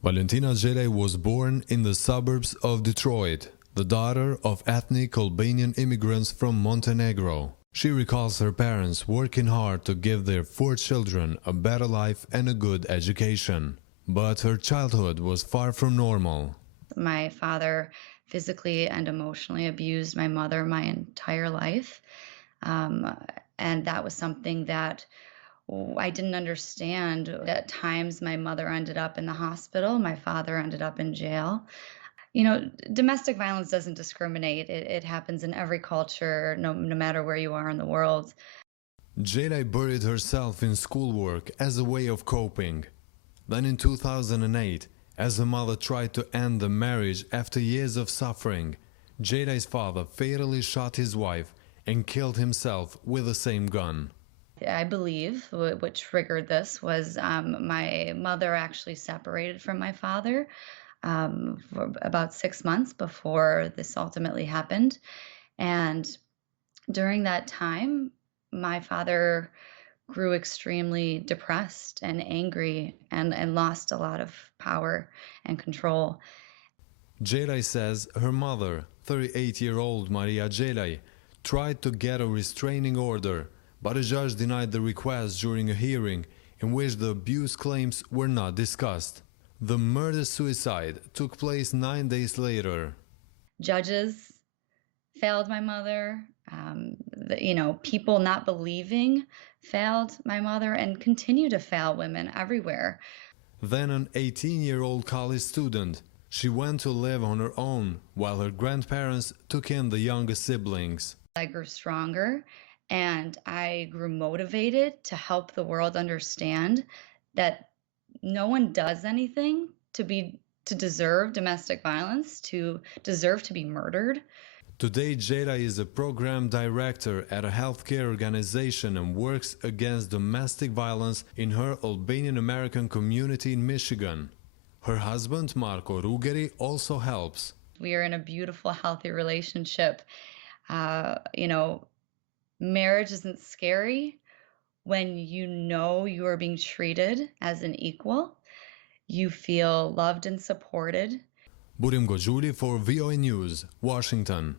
Valentina Gjeli was born in the suburbs of Detroit, the daughter of ethnic Albanian immigrants from Montenegro. She recalls her parents working hard to give their 4 children a better life and a good education. But her childhood was far from normal. My father physically and emotionally abused my mother my entire life. And that was something that I didn't understand. At times, my mother ended up in the hospital, my father ended up in jail. Domestic violence doesn't discriminate. It happens in every culture, no matter where you are in the world. Gjeli buried herself in schoolwork as a way of coping. Then in 2008, as her mother tried to end the marriage after years of suffering, Gjeli's father fatally shot his wife and killed himself with the same gun. I believe what triggered this was my mother actually separated from my father for about 6 months before this ultimately happened. And during that time, my father grew extremely depressed and angry and lost a lot of power and control. Gjeli says her mother, 38-year-old Maria Gjeli, tried to get a restraining order, but a judge denied the request during a hearing in which the abuse claims were not discussed. The murder-suicide took place 9 days later. Judges failed my mother. People not believing failed my mother and continue to fail women everywhere. Then an 18-year-old college student. She went to live on her own while her grandparents took in the youngest siblings. I grew stronger and I grew motivated to help the world understand that no one does anything to deserve domestic violence, to deserve to be murdered. Today, Gjeli is a program director at a healthcare organization and works against domestic violence in her Albanian American community in Michigan. Her husband, Marko Ruggeri, also helps. We are in a beautiful, healthy relationship. Marriage isn't scary when you are being treated as an equal. You feel loved and supported. Burim Goxhuli for VOA News, Washington.